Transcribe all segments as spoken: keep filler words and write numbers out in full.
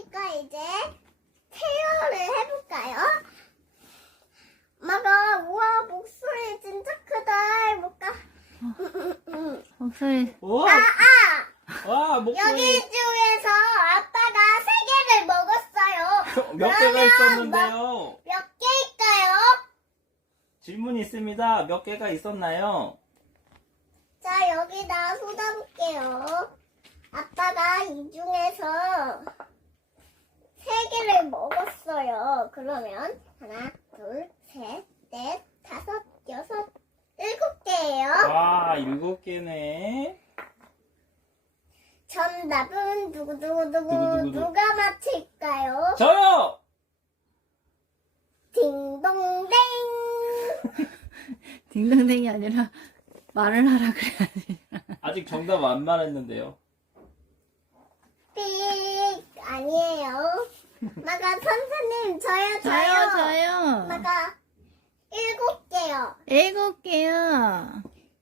제가 이제 케어를 해볼까요? 엄마가 우와 목소리 진짜 크다 해볼까? 목소리. 우와! 아, 아! 와, 목소리 여기 중에서 아빠가 세 개를 먹었어요. 몇 개가 그러면 있었는데요? 몇 개일까요? 질문이 있습니다. 몇 개가 있었나요? 자, 여기다 쏟아볼게요. 아빠가 이 중에서 세 개를 먹었어요. 그러면 하나, 둘, 셋, 넷, 다섯, 여섯, 일곱 개예요. 와, 일곱 개네. 정답은 누구누구누구 누구누구누구. 누가 맞힐까요? 저요! 딩동댕. 딩동댕이 아니라 말을 하라 그래야지. 아직 정답 안 말했는데요. 삑. 아니에요. 마가 선생님 저요 저요. 저요, 저요. 마가 일곱 개요. 일곱 개요.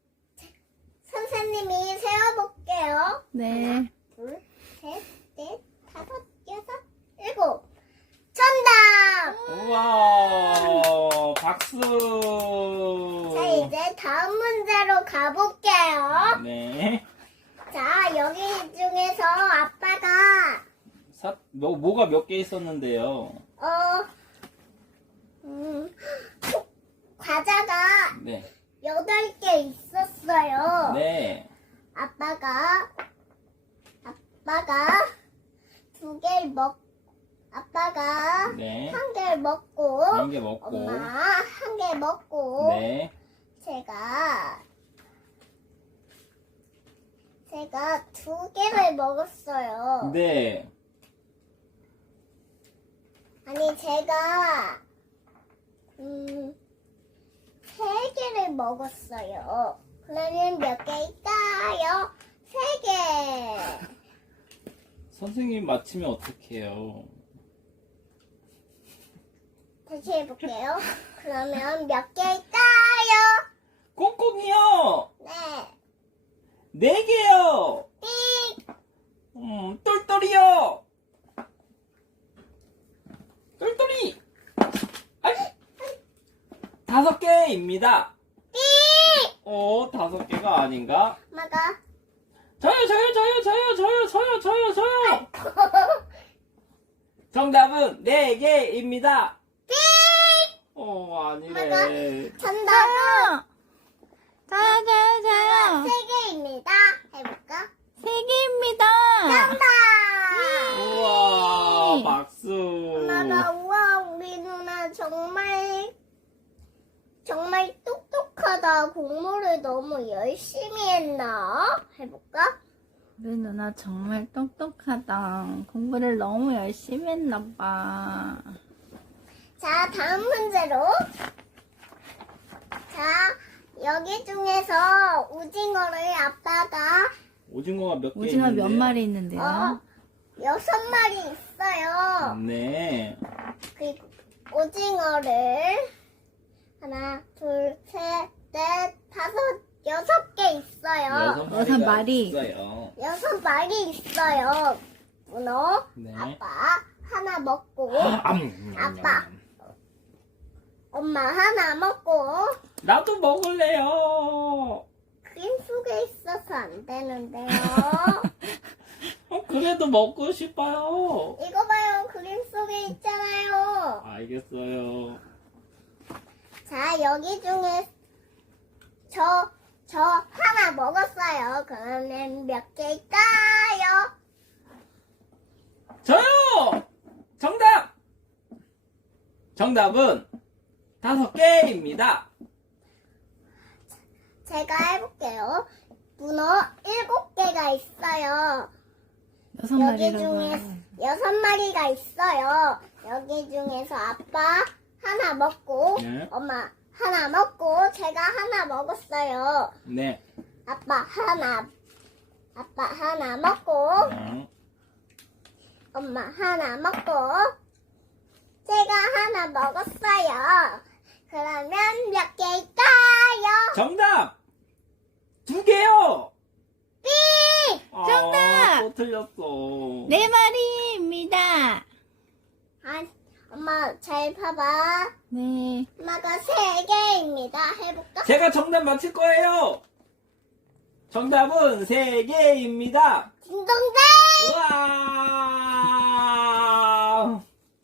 선생님이 세어볼게요. 네. 둘, 셋, 넷, 다섯, 여섯, 일곱. 정답! 우와, 박수! 자, 이제 다음 문제로 가볼게요. 네. 자, 여기 중에서 아빠가, 사, 뭐, 뭐가 몇 개 있었는데요? 어, 음, 초- 과자가 네. 여덟 개 있었어요. 네. 아빠가, 아빠가 두 개를 먹, 아빠가 네. 한 개를 먹고, 한 개 먹고. 엄마 한 개 먹고, 네. 제가, 제가 두 개를 먹었어요. 네. 아니, 제가, 음, 세 개를 먹었어요. 그러면 몇 개일까요? 세 개. 선생님 맞히면 어떡해요? 다시 해볼게요. 그러면 몇 개일까요? 꽁꽁이요! 네. 네 개요! 삑! 음, 똘똘이요! 똘똘이! 아이! 다섯 개입니다. 삑! 어, 다섯 개가 아닌가? 엄마가, 저요, 저요, 저요, 저요, 저요, 저요, 저요, 저요! 정답은 네 개입니다. 삑! 어, 아니래. 정답은 저요, 저요, 저요. 세 개입니다. 해볼까? 세 개입니다. 정답! 우와, 박수. 엄마가, 우와, 우리 누나 정말, 정말 똑똑하다. 공부를 너무 열심히 했나? 해볼까? 우리 누나 정말 똑똑하다. 공부를 너무 열심히 했나봐. 자, 다음 문제로. 자, 여기 중에서 오징어를 아빠가 오징어가 몇 개 오징어 있는데요? 몇 마리 있는데요? 어, 여섯 마리 있어요. 네. 그리고 오징어를 하나, 둘, 셋, 넷, 다섯, 여섯 개 있어요. 여섯 마리가 마리. 있어요. 여섯 마리 있어요. 문어, 네. 아빠 하나 먹고, 암. 아빠. 엄마 하나 먹고, 나도 먹을래요. 그림 속에 있어서 안 되는데요. 어, 그래도 먹고 싶어요. 이거 봐요. 그림 속에 있잖아요. 알겠어요. 자, 여기 중에 저, 저 하나 먹었어요. 그러면 몇 개일까요? 저요! 정답! 정답은 다섯 개입니다. 제가 해볼게요. 문어 일곱 개가 있어요. 여섯 여기 마리라고. 중에 여섯 마리가 있어요. 여기 중에서 아빠 하나 먹고, 네. 엄마 하나 먹고, 제가 하나 먹었어요. 네. 아빠 하나, 아빠 하나 먹고, 네. 엄마 하나 먹고, 제가 하나 먹었어요. 그러면 몇 개일까요? 정답! 두 개요! 삑! 아, 정답! 또 틀렸어. 네 마리입니다. 엄마 잘 봐봐. 네. 엄마가 세 개입니다. 해볼까? 제가 정답 맞힐 거예요. 정답은 세 개입니다. 딩동댕! 우와!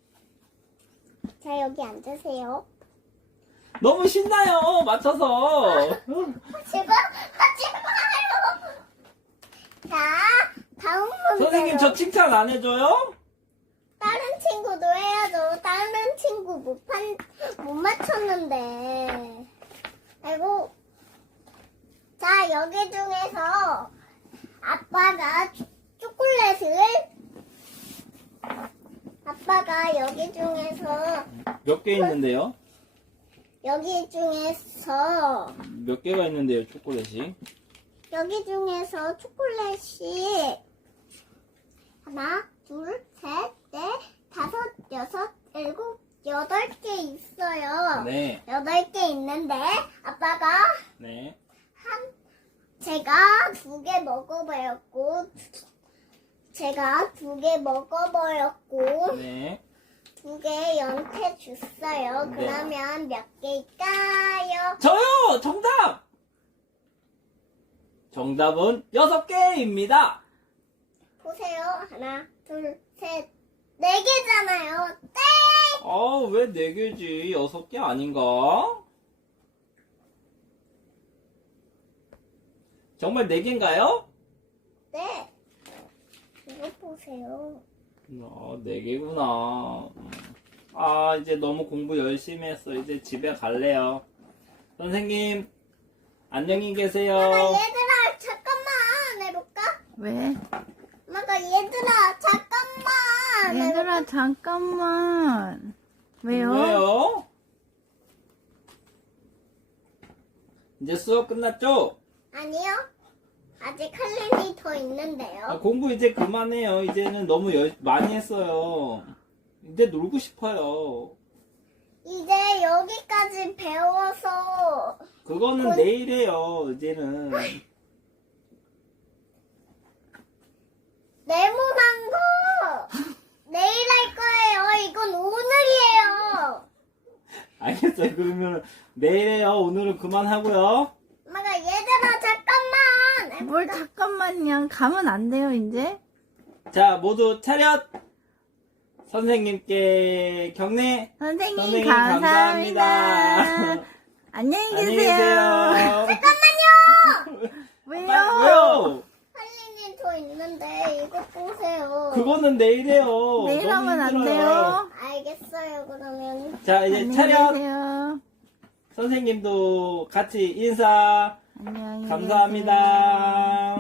자, 여기 앉으세요. 너무 신나요. 맞춰서. 제발 하지 마요. 자, 다음 문제로. 선생님 저 칭찬 안 해줘요? 다른 친구도 해야죠. 다른 친구 못, 판, 못 맞췄는데. 아이고. 자, 여기 중에서 아빠가 초- 초콜릿을 아빠가 여기 중에서 몇 개 있는데요? 여기 중에서 몇 개가 있는데요, 초콜릿이? 여기 중에서 초콜릿이 하나, 둘, 셋, 넷, 다섯, 여섯, 일곱, 여덟 개 있어요. 네, 여덟 개 있는데 아빠가 네. 한 제가 두 개 먹어버렸고 제가 두 개 먹어버렸고 네. 두 개 연태 줬어요. 네. 그러면 몇 개일까요? 저요! 정답! 정답은 여섯 개입니다. 보세요. 하나, 둘, 셋, 네 개잖아요. 땡! 아, 왜 네 개지? 여섯 개 아닌가? 정말 네 개인가요? 네. 이거 보세요. 아, 네 개구나. 아, 이제 너무 공부 열심히 했어. 이제 집에 갈래요. 선생님, 안녕히 계세요. 엄마가 얘들아 잠깐만 해볼까? 왜? 엄마가 얘들아 잠깐만 해볼까? 얘들아, 잠깐만. 왜요? 왜요? 이제 수업 끝났죠? 아니요. 아직 할 일이 더 있는데요. 아, 공부 이제 그만해요. 이제는 너무 열, 많이 했어요. 이제 놀고 싶어요. 이제 여기까지 배워서 그거는 건- 내일 해요. 이제는. 네모난 거 내일 할 거예요. 이건 오늘이에요. 알겠어요. 그러면 내일 해요. 오늘은 그만하고요. 엄마가 얘들아 잠깐만. 뭘 잠깐만요. 가면 안 돼요, 이제? 자, 모두 차렷! 선생님께 경례! 선생님, 선생님, 감사합니다. 감사합니다. 안녕히 안녕히 계세요. 계세요. 왜요? 빨리, 왜요? 할 일이 더 있는데 이거 보세요. 그거는 내일 해요. 내일 너무 하면 안 힘들어요. 돼요. 알겠어요. 그러면 자, 이제 안녕히 차렷! 계세요. 선생님도 같이 인사! 안녕히 감사합니다.